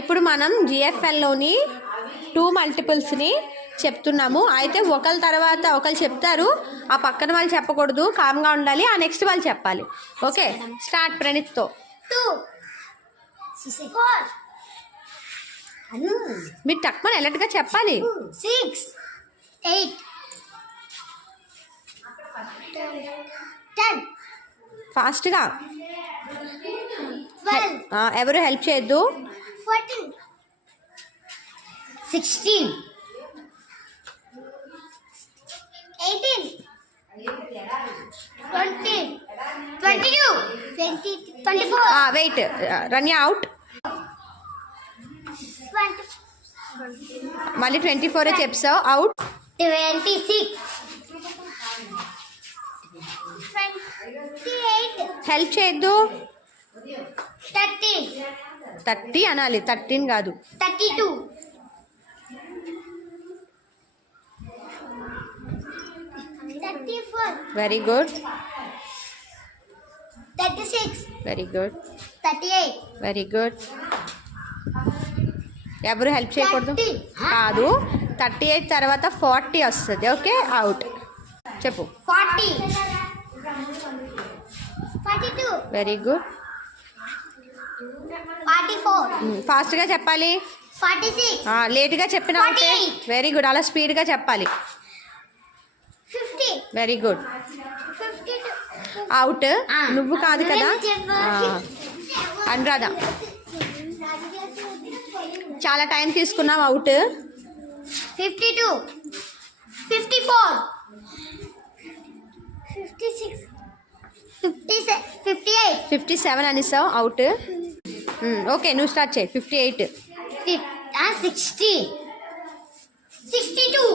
ఇప్పుడు మనం జిఎఫ్ఎల్లోని 2 మల్టిపుల్స్ని చెప్తున్నాము. అయితే ఒకరి తర్వాత ఒకరు చెప్తారు, ఆ పక్కన వాళ్ళు చెప్పకూడదు, కామ్గా ఉండాలి. ఆ నెక్స్ట్ వాళ్ళు చెప్పాలి. Okay, start ప్రణీత్తో. 2 4 మీరు టక్మని ఎలర్ట్గా చెప్పాలి. 6 8 10 ఫాస్ట్గా. 12 ఎవరు హెల్ప్ చేయొద్దు. 14 16 18 20 22 24 వెయిట్, రన్యా అవుట్. 20 మళ్ళీ 24 చెప్పావు, అవుట్. 26 28 హెల్ప్ చేయొద్దు. 30 30 అనాలి, 13 కాదు. 32 34 very good, 36 very good, 38 very good. ఎవరు హెల్ప్ చేయకూడదు. 30 కాదు, 38 తర్వాత 40 వస్తుంది. Okay, out. చెప్పు. 40 42 వెరీ గుడ్. 44 ఫాస్ట్గా చెప్పాలి. 46 లేట్గా చెప్పిన ఓకే. 48 వెరీ గుడ్, అలా స్పీడ్గా చెప్పాలి. 50 వెరీ గుడ్, 52 అవుట్. నువ్వు కాదు కదా, అనురాధ. చాలా టైం తీసుకున్నావు, అవుట్. 52 54 56 58 57 అనిస్తావు, అవుట్. ఓకే, నువ్వు స్టార్ట్ చేయి. 58 60 62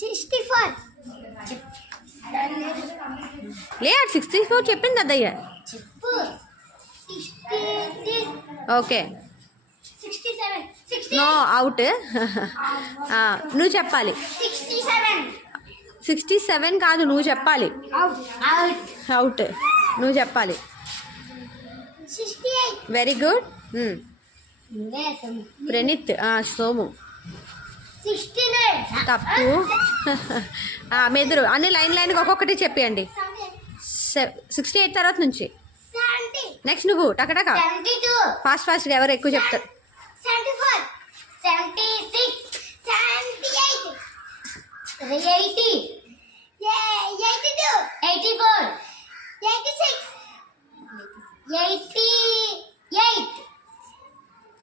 64 లే, 64 చెప్పింది అదయ్య. చెప్పు 63 ఓకే, 67 60 నో, అవుట్. నువ్వు చెప్పాలి. 67 67 కాదు, నువ్వు చెప్పాలి. అవుట్ అవుట్, నువ్వు చెప్పాలి. 68 వెరీ గుడ్. ప్రణీత్. సోము. 69 తప్పు. మెదురు. అన్ని లైన్కి ఒక్కొక్కటి చెప్పండి. 68 తర్వాత నుంచి 70 నెక్స్ట్ నువ్వు టకటక 72 ఫాస్ట్గా ఎవరు ఎక్కువ చెప్తారు. 74 76 78 80 82 84 86 88